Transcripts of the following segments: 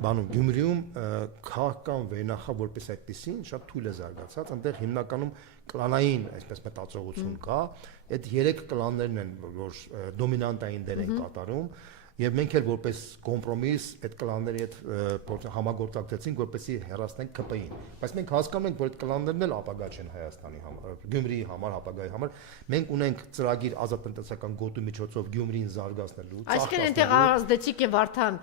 բանում Գյումրիում քաղաքական վերնախավ որպես այդպեսին շատ թույլ է զարգացած, այնտեղ հիմնականում կլանային այսպես մտածողություն կա, այդ 3 կլաններն են, որ դոմինանտային դեր են կատարում, եւ մենք էլ որպես կոմպրոմիս այդ կլանների հետ համագործակցեցինք, որպեսզի հեռացնենք ԿՊ-ին, բայց մենք հասկանում ենք, որ այդ կլաններն էլ ապագա չեն Հայաստանի համար, Գյումրիի համար, ապագայի համար, մենք ունենք ծրագիր ազատտնտեսական գոտու միջոցով Գյումրին զարգացնելու, այսինքն այնտեղ Ազդեցիկ եւ Վարդան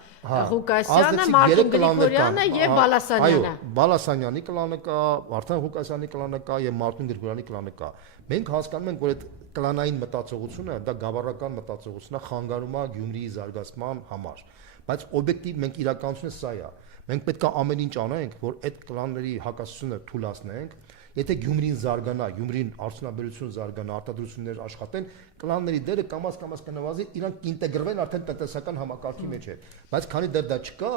Ղուկասյանը, Մարտին Գրիգորյանը եւ Բալասանյանը։ Այո, Բալասանյանի կլանը կա, Վարդան Ղուկասյանի կլանը կա եւ Մարտին Գրիգորյանի կլանը կա։ Մենք հասկանում ենք, որ այդ կլանային մտածողությունը դա գավառական մտածողությունն է, խանգարում է Գյումրիի զարգացման համար, բայց օբյեկտիվ մենք իրականությունը սա է, մենք պետք է ամեն ինչ անենք, որ այդ կլանների հակասությունը թույլատնենք, եթե Գյումրին զարգանա, Գյումրին արդյունաբերություն զարգանա, արտադրություններ աշխատեն, կլանների դերը կամաց կնվազի, իրանք ինտեգրվեն արդեն տնտեսական համակարգի մեջ է, բայց քանի դեռ դա չկա,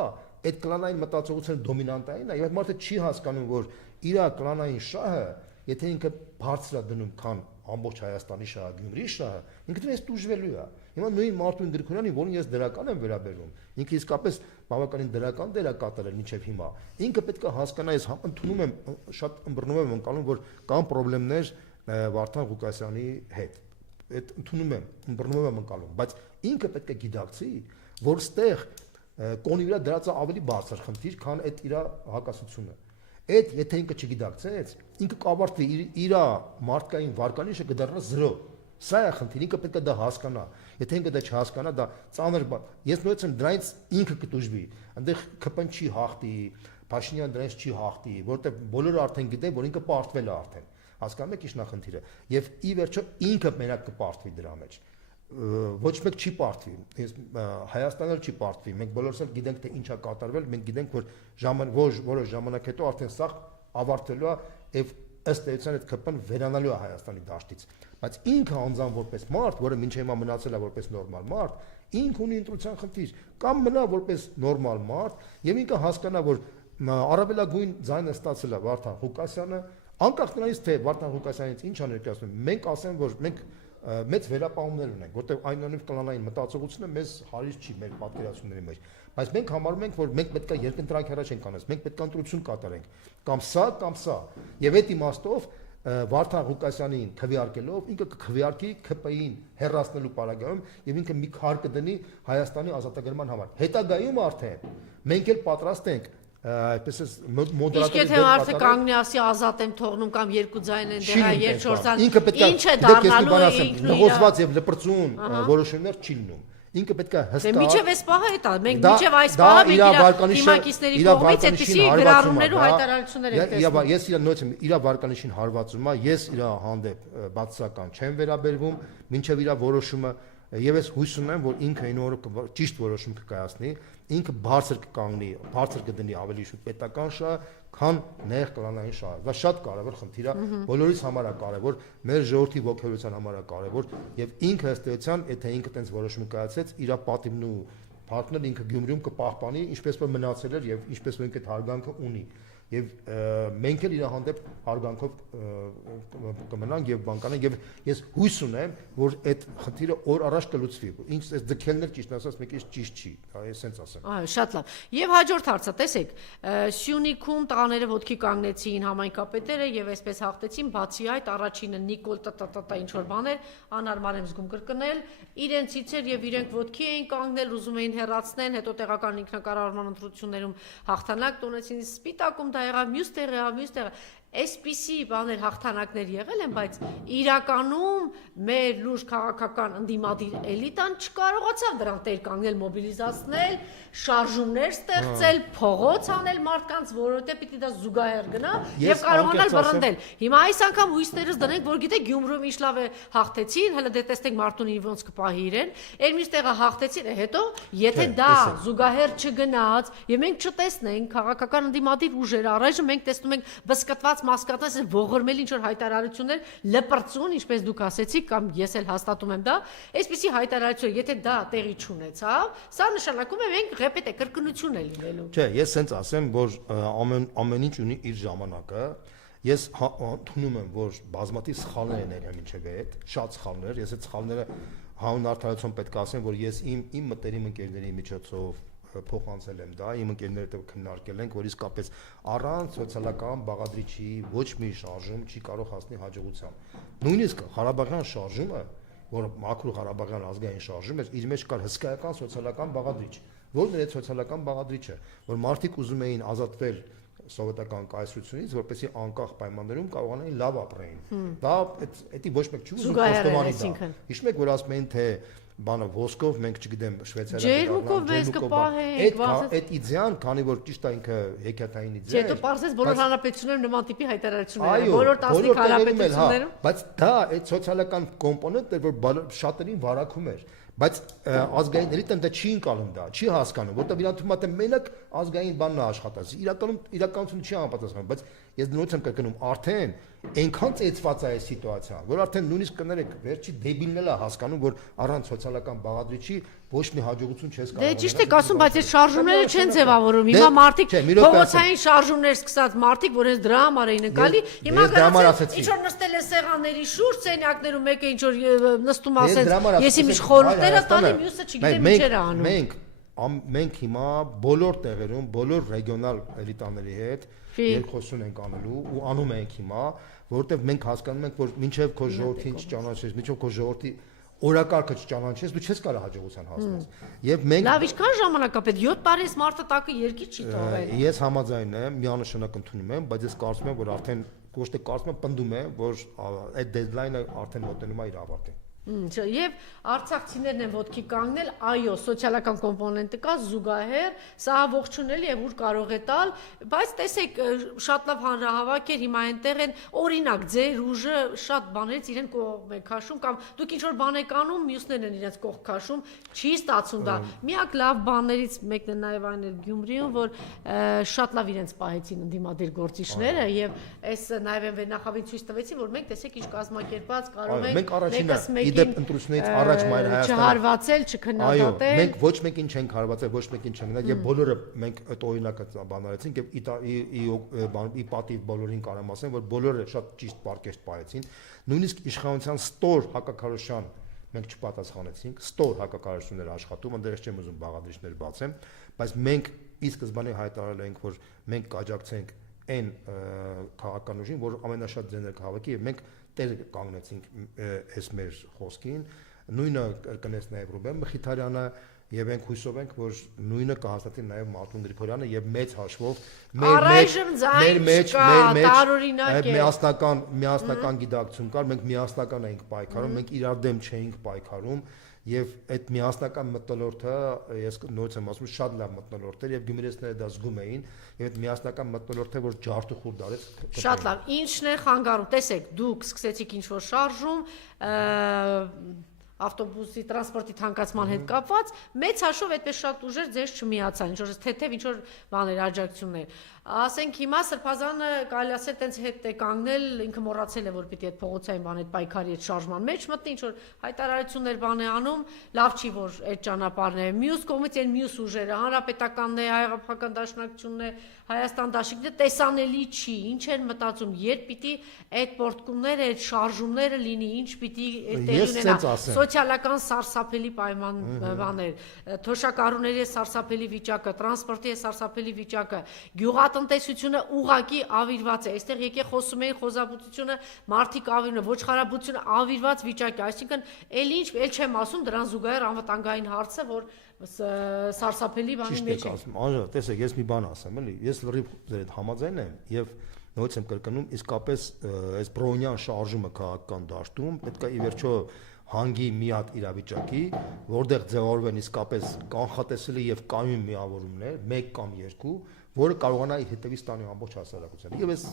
այդ կլանային մտածողությունը դոմինանտային է, եւ մարդը չի հասկանում, որ իր կլանային շահը, եթե ինքը բարձր է դնում, քան ամբողջ Հայաստանի շահը, Գյումրիի շահը, ինքը դրանից դժվելու է։ Հիմա նույն Մարտին Գրիգորյանի, որին ես դրական եմ վերաբերում, ինքը իսկապես բավականին դրական դեր է կատարել մինչև հիմա։ Ինքը պետք է հասկանա, ես ընդունում եմ, շատ ըմբռնում եմ անցալում, որ կան խնդիրներ Վարդան Ղուկասյանի հետ։ Այդ ընդունում եմ, ըմբռնում եմ անցալում, բայց ինքը պետք է գիտակցի, որ ստեղ կոնի վրա դրած է ավելի բարձր խնդիր, քան այդ իր հակասությունը։ Այդ եթե ինքը չգիտակցեց, ինքը կավարտվի իր մարդկային վարկանիշը կդառնա 0։ Սա է խնդիրը, ինքը պետք է դա հասկանա։ Եթե ինքը դա չհասկանա, դա ծանր բան։ Ես նույնիսկ եմ դրանից ինքը կտուժվի։ Այնտեղ ԿՊ-ն չի հաղթի, Փաշինյանը դրանից չի հաղթի, որովհետև բոլորը արդեն գիտեն, որ ինքը պարտվել է արդեն։ Հասկանում եք ի՞նչն է խնդիրը։ Եվ ի վերջո ինքը մենակ կպարտվի դրա մեջ։ Ոչ մեկ չի պարտվի, Հայաստանը չի պարտվի, մենք բոլորս էլ գիտենք, թե ինչ է կատարվել, մենք գիտենք, որ որոշ ժամանակ հետո արդեն սա ավարտվելու է եւ ըստ էության այդ ԿՊ-ն վերանալու է Հայաստանի դաշտից, բայց ինքը անձամբ որպես մարդ, որը մինչև հիմա մնացել է որպես նորմալ մարդ, ինքը ունի ընտրության խնդիր, կամ մնա որպես նորմալ մարդ եւ ինքը հասկանա, որ առավելագույն ձայնը ստացել է Վարդան Ղուկասյանը, անկախ նրանից, թե Վարդան Ղուկասյանից ինչ է ներկայացնում, մենք ասեմ, որ մենք մեծ վերապահումներ ունենք, որտեղ այնուամենայնիվ կլանային մտածողությունը մեզ հարիր չի մեր պատկերացումների մեջ, բայց մենք համարում ենք, որ մենք պետք է երկընտրանք առաջ ենք անես, մենք պետք է ընտրություն կատարենք, կամ սա, եւ այդ իմաստով Վարդան Ղուկասյանին քվեարկելով, ինքը կքվեարկի ԿՊ-ին հեռացնելու պարագայում եւ ինքը մի քար կդնի Հայաստանի ազատագրման համար։ Հետագայում արդեն մենք էլ պատրաստ ենք այդպես մոդերատորի դեր մարդը կանգնի ասի ազատ եմ թողնում կամ երկու ձայն են դրա երբ չորցան ինչ է դառնալու ինքն լղոզված եւ լպրծուն որոշումներ չի լինում ինքը պետք է հստակ մինչև այս պահը է դա մենք մինչև այս պահը մենք իր հիմակիցների կողմից այդպիսի գրառումներու հայտարարություններ ենք տեսնում ես իր նույնիսկ իր վարկանիշին հարվածում եմ ես իր հանդեպ բացասական չեմ վերաբերվում մինչև իր որոշումը եւ ես հույս ունեմ որ ինքը այն օրը ճիշտ որոշում կկայացնի ինքը բարձր կկանգնի բարձր կդնի ավելի շուտ պետական շահ քան նեղ կլանային շահը դա շատ կարեւոր խնդիր է բոլորիս համար է կարեւոր մեր ժողովրդի ողջունության համար է կարեւոր եւ ինքը ըստ էության եթե ինքը տենց որոշում կայացեց իր պատիվն ու partner ինքը Գյումրիում կպահպանի ինչպես որ մնացել էր եւ ինչպես որ ինքը հարգանքը ունի եւ մենք էլ իր հանդեպ հարգանքով կմնանք եւ բանկանենք եւ ես հույս ունեմ որ այդ խնդիրը օր առաջ կլուծվի ինչ այս դքելներ ճիշտ ասած մեկից ճիշտ չի դա ես sense ասեմ այո շատ լավ եւ հաջորդ հարցը տեսեք Սյունիքում տղաները ոտքի կանգնեցին համայնքապետերը եւ այսպես հաղթեցին բացի այդ առաջինը Նիկոլ տտտտա ինչ որ բաներ անարմար եմ զգում կրկնել իրենցից էր եւ իրենք ոտքի էին կանգնել ուզում էին հեռացնեն հետո տեղական ինքնակառավարման ընտրություններում հաղթանակ տոնեցին սպիտակում եղավ մյուս տեղը այսպիսի բաներ հաղթանակներ եղել են բայց իրականում մեր լուրջ քաղաքական ընդդիմադիր էլիտան չկարողացավ դրանք տեր կանգնել մոբիլիզացնել շարժումներ ստեղծել փողոց անել մարդկանց որովհետեւ պիտի դա զուգահեռ գնա եւ կարողանալ բռնդել հիմա այս անգամ հույսներս դնենք որ գիտեք Գյումրիում ինչ լավ է հաղթեցին հələ դե տեսնենք Մարտունին ոնց կպահի իրեն այն մյուս տեղը հաղթեցին հետո եթե դա զուգահեռ չգնաց եւ մենք չտեսնենք քաղաքական ընդդիմադիր ուժեր առայժմ մենք տեսնում ենք բսկտված մասկատած ողորմելի ինչ որ հայտարարություններ լպրծուն ինչպես դուք ասեցիք կամ ես էլ հաստատում եմ դա այսպիսի հայտարարություն եթե դա տեղի չունեցավ սա նշանակում է մենք ռեպետե կրկնություն է լինելու չէ ես sense ասեմ որ ամեն ինչ ունի իր ժամանակը ես ընդունում եմ որ բազմաթիվ սխալներ են եղել մինչև այդ շատ սխալներ ես այդ սխալները հանուն արդարացում պետք է ասեմ որ ես իմ մտերիմ ընկերների միջոցով փոխանցել եմ դա, իմ ընկերներիդ հետ քննարկել ենք, որ իսկապես առանց սոցիալական բաղադրիչի ոչ մի շարժում չի կարող հասնել հաջողության։ Նույնիսկ Ղարաբաղյան շարժումը, որ Մաքուր Ղարաբաղյան ազգային շարժում էր, իր մեջ կար հսկայական սոցիալական բաղադրիչ, որն էր այդ սոցիալական բաղադրիչը, որ մարդիկ ուզում էին ազատվել սովետական կայսրությունից, որպեսզի անկախ պայմաններում կարողանային լավ ապրեին։ Դա էդի ոչ մեկ չի ուզում խոստովանի դա։ Հիշում եք, որ ասում էին, թե բանը ոսկով մենք չգիտեմ Ջերմուկով մեզ կպահենք, այդ իդեան, քանի որ ճիշտ է ինքը հեքիաթային իդեա է։ Չէ, դու պարզես բոլոր հանրապետություններում նման տիպի հայտարարություններ են, բոլոր 15 հանրապետություններում։ Բայց դա այդ սոցիալական կոմպոնենտն էր, որ շատերին վարակում էր։ Բայց ազգային էլիտան դա չի ընկալում դա, չի հասկանում, որտեղ իրան թվում է թե մենակ ազգային բանն է աշխատած։ Իրականությունը չի համապատասխանում, բայց ես նույնիսկ եմ կրկնում, արդեն այնքան ծեծված է այս սիտուացիան, որ արդեն նույնիսկ կներեք, վերջի դեբիլն էլ է հասկանում, որ առանց սոցիալական բաղադրիչի ոչ մի հաջողություն չես կարող։ Դե ճիշտ եք ասում, բայց այդ շարժումները չեն ձևավորում։ Հիմա մարդիկ փողոցային շարժումներ սկսած մարդիկ, որ հենց դրա համար էին ընկալի, հիմա գնացել ինչ որ նստել են սեղանների շուրջ, սենյակներում մեկը ինչ որ նստում ասենց, եսի միշտ խորհուրդները տանի, մյուսը չգիտեմ ինչ էր անում։ Մենք հիմա բոլոր տեղերում, բոլոր ռեգիոնալ էլիտաների հետ երկխոսություն ենք անելու ու անում ենք հիմա, որովհետև մենք հասկանում ենք, որ մինչև քո ժողովրդին չճանաչես, մինչև քո ժողովրդի օրակարգը չճանաչես, դու չես կարող հաջողության հասնես։ Եվ մենք լավ, ինչքան ժամանակ է պետք 7 տարի մարդը տակը երկիր չի տողել։ Ես համաձայն եմ, միանշանակ ընդունում եմ, բայց ես կարծում եմ, որ արդեն ոչ թե կարծում եմ, պնդում եմ, որ այդ դեդլայնը արդեն մոտենում է իր ավարտին։ Եվ արցախցիներն են ոտքի կանգնել, այո, սոցիալական կոմպոնենտը կա, զուգահեռ, սա ողջունելի է, որ կարող է տալ, բայց տեսեք, շատ լավ հանրահավաք էր, հիմա այնտեղ են, օրինակ, ձեր ուժը շատ բաներից իրեն կողմ է քաշում, կամ դուք ինչ-որ բան եք անում, մյուսներն են իրենց կողմ քաշում, չի ստացում դա։ Միակ լավ բաներից մեկն է նաև այն էր Գյումրիում, որ շատ լավ իրենց պահեցին ընդդիմադիր գործիչները եւ այս նաև են վերնախավին ցույց տվեցին, որ մենք տեսեք ինչ կազմակերպած կարող ենք մեկս Իդեպ ընտրությունից առաջ Մայր Հայաստանը չհարվածել, չքննադատել։ Այո, մենք ոչ մեկին չենք հարվածել, ոչ մեկին չենք գնալ եւ բոլորը մենք այդ օրինակը բանալեցինք եւ ի պատիվ բոլորին կարեմ ասեմ, որ բոլորը շատ ճիշտ պարկեշտ պահեցին, նույնիսկ իշխանության ստոր հակակարողության մենք չպատասխանեցինք, ստոր հակակարողություններ աշխատում, ընդդեմ չեմ ուզում բաղադրիչներ բացեմ, բայց մենք ի սկզբանե հայտարարել ենք, որ մենք կաջակցենք այն քաղաքական ուժին, որ ամենաշատ ձեներ կհավաքի եւ մենք տեր կանգնեցինք այս մեր խոսքին, նույնը կնես նաև Ռուբեն Մխիթարյանը եւ ենք հույսով ենք, որ նույնը կհաստատի նաև Մարտուն Գրիգորյանը եւ մեծ հաշվով միասնական գիտակցություն կար, մենք միասնական էինք պայքարում, մենք իրար դեմ չէինք պայքարում եւ այդ միասնական մտնոլորտը ես նույնպես եմ ասում շատ լավ մտնոլորտ էր եւ գյումրեցիները դա զգում էին եւ այդ միասնական մտնոլորտը որ ջարդը խուր դարեց շատ լավ ինչն է խանգարում տեսեք դուք սկսեցիք ինչ որ շարժում ավտոբուսի տրանսպորտի թանկացման հետ կապված մեծ հաշվով այդպես շատ ուժեր ձեզ չմիացան ինչ որ թեթև ինչ որ բաներ աջակցություններ ասենք հիմա Սրբազանը կարելի ասել տենց հետ է կանգնել ինքը մոռացել է որ պիտի այդ փողոցային բան այդ պայքարի այդ շարժման մեջ մտնի ինչ որ հայտարարություններ բան է անում լավ չի որ այդ ճանապարհն է մյուս կողմից այն մյուս ուժերը հանրապետականն է հայրապետական դաշնակցությունն է Հայաստան դաշինքը տեսանելի չի ինչ են մտածում երբ պիտի այդ պորտկումները այդ շարժումները լինի ինչ պիտի տեղի ունենա սոցիալական սարսափելի պայման բաներ թոշակառուների սարսափելի վիճակը տրանսպորտի սարսափելի վիճակը գյուղատնտեսությունը ուղակի ավիրված է այստեղ եկե խոսում էին խոզաբուծությունը մարդիկ ավիրն է ոչխարաբուծությունը ավիրված վիճակ է այսինքն էլ ինչ էլ չեմ ասում դրան զուգահեռ անվտանգային հարցը որ սարսափելի բանի մեջ է Անժա տեսեք ես մի բան ասեմ էլի ես լրիվ ձեր հետ համաձայն եմ եւ նույնպես եմ կրկնում իսկապես այս բրոնյան շարժումը քաղաքական դաշտում պետք է ի վերջո հանգի մի հատ իրավիճակի, որտեղ ձևավորվեն իսկապես կանխատեսելի եւ կայուն միավորումներ, 1 կամ 2, որը կարողանա իր հետևից տանի ամբողջ հասարակությանը։ Եվ ես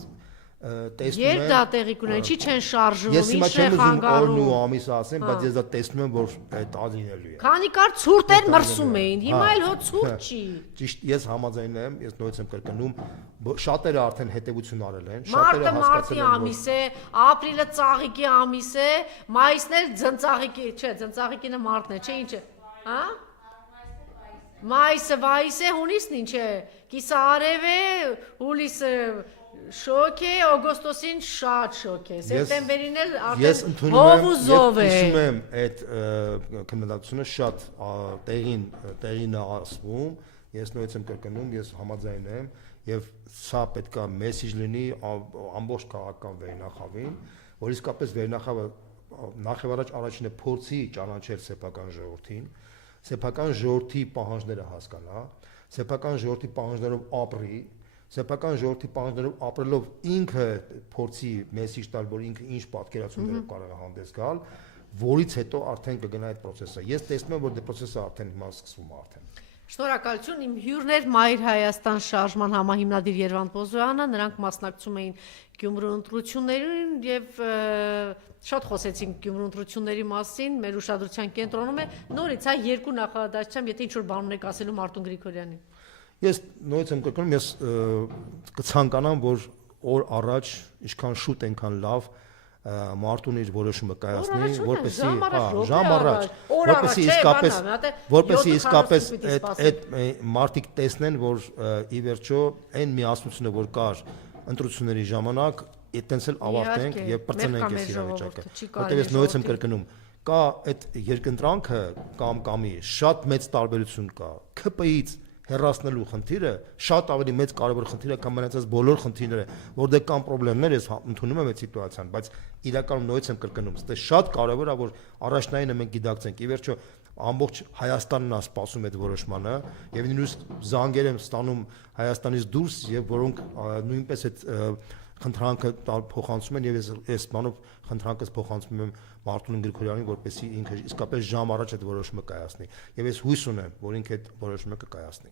տեսնում եմ Երբ դա տեղի կունենա, ինչի չեն շարժվում, ինչն է խանգարում։ Ես հիմա չեմ ուզում օրն ու ամիսը ասեմ, բայց ես դա տեսնում եմ, որ դա լինելու է։ Քանի կար ցուրտեր մրսում էին, հիմա էլ հո ցուրտ չի։ Ճիշտ, ես համաձայն եմ, ես նույնպես եմ կրկնում, շատերը արդեն հետևություն արել են, շատերը հասկացել են, ամիս է, ապրիլը ծաղիկի ամիս է, մայիսն էլ ձնծաղիկի, չէ, ձնծաղիկինը մարտն է, չէ, ինչ է, հա? Մայիսը վայիս է, հունիսն ինչ է, կիսարև է, հուլիսը շոկ է, օգոստոսին շատ շոկ է, սեպտեմբերին էլ արդեն հով ու զով է։ Ես ընդունում եմ այդ քննադատությունը շատ տեղին է ասվում, Ես նույնպես եմ կրկնում, ես համաձայն եմ եւ սա պետք է մեսիջ լինի ամբողջ քաղաքական վերնախավին, որ իսկապես վերնախավը նախևառաջ առաջինը փորձի ճանաչել սեփական ժողովրդին, սեփական ժողովրդի պահանջները հասկանա, սեփական ժողովրդի պահանջներով ապրի, սեփական ժողովրդի պահանջներով ապրելով ինքը փորձի մեսիջ տալ, որ ինքը ինչ պատկերացումներով կարող է հանդես գալ, որից հետո արդեն կգնա այդ process-ը։ Ես տեսնում եմ, որ դա process-ը արդեն հիմա սկսվում է արդեն։ Շնորհակալություն, իմ հյուրն էր Մայր Հայաստան շարժման համահիմնադիր Երվանդ Բոզոյանը, նրանք մասնակցում էին Գյումրու ընտրություններին եւ շատ խոսեցինք Գյումրու ընտրությունների մասին, մեր ուշադրության կենտրոնում է նորից այ երկու նախադասությամբ, եթե ինչ-որ բան ունեք ասելու Մարտուն Գրիգորյանին։ Ես նույնպես եմ կրկնում, ես կցանկանամ, որ օր առաջ ինչքան շուտ այնքան լավ Մարտուն իր որոշումը կայացնի, որպեսզի ժամ առաջ, որպեսզի իսկապես այդ մարդիկ տեսնեն, որ ի վերջո այն միասնությունը, որ կար ընտրությունների ժամանակ, այդտենց էլ ավարտենք եւ բրծնենք այս իրավիճակը։ Որտեղ ես նույնպես եմ կրկնում, կա այդ երկընտրանքը կամ շատ մեծ տարբերություն կա ՔՊ-ից հեռացնելու խնդիրը շատ ավելի մեծ կարևոր խնդիր է, քան մնացած բոլոր խնդիրները, որտեղ կան խնդիրներ, ես ընդունում եմ այդ սիտուացիան, բայց իրականում նույնպես եմ կրկնում, դա շատ կարևոր է, որ առաջնայինը մենք գիտակցենք։ Ի վերջո ամբողջ Հայաստանն է սպասում այդ որոշմանը, եւ նույնիսկ զանգեր եմ ստանում Հայաստանից դուրս, եւ որոնք նույնպես այդ խնդրանքը փոխանցում են, եւ ես բանով խնդրանքս փոխանցում եմ Մարտուն Գրիգորյանին, որպեսզի ինքը իսկապես ժամ առաջ այդ որոշումը կայացնի, եւ ես հույս ունեմ, որ ինքը այդ որոշումը կկայացնի։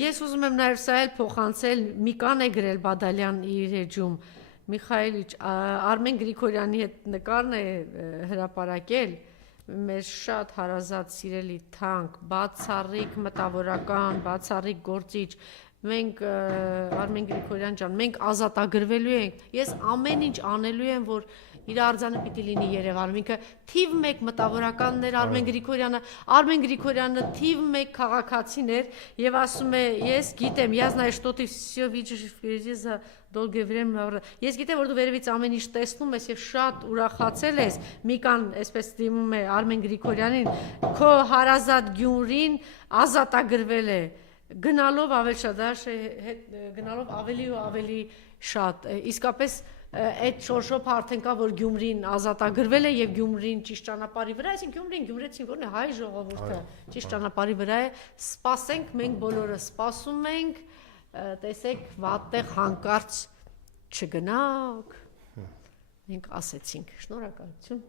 Ես ուզում եմ նաեւ սա էլ փոխանցել, մի կան է գրել Բադալյան իր էջում, Միխայիլիչ Արմեն Գրիգորյանի հետ նկարն է հրապարակել, մեր շատ հարազատ սիրելի թանկ, բացառիկ մտավորական, բացառիկ գործիչ, մենք Արմեն Գրիգորյան ջան, մենք ազատագրվելու ենք, ես ամեն ինչ անելու եմ, որ իր արձանը պիտի լինի Երևանում, ինքը թիվ 1 մտավորականն էր Արմեն Գրիգորյանը թիվ 1 քաղաքացին էր եւ ասում է, ես գիտեմ, я знаю, что ты всё видишь впереди за долгое время, ես գիտեմ, որ դու վերևից ամեն ինչ տեսնում ես եւ շատ ուրախացել ես, Միկան այսպես դիմում է Արմեն Գրիգորյանին, քո հարազատ Գյումրին ազատագրվել է, գնալով ավելի ու ավելի շատ, իսկապես այդ շորշոփ արդեն կա, որ Գյումրին ազատագրվել է եւ Գյումրին ճիշտ ճանապարհի վրա է, այսինքն Գյումրին գյումրեցին որն է հայ ժողովուրդը ճիշտ ճանապարհի վրա է, սպասենք, մենք բոլորը սպասում ենք, տեսեք վատտեղ հանկարծ չգնաք, մենք ասեցինք, շնորհակալություն։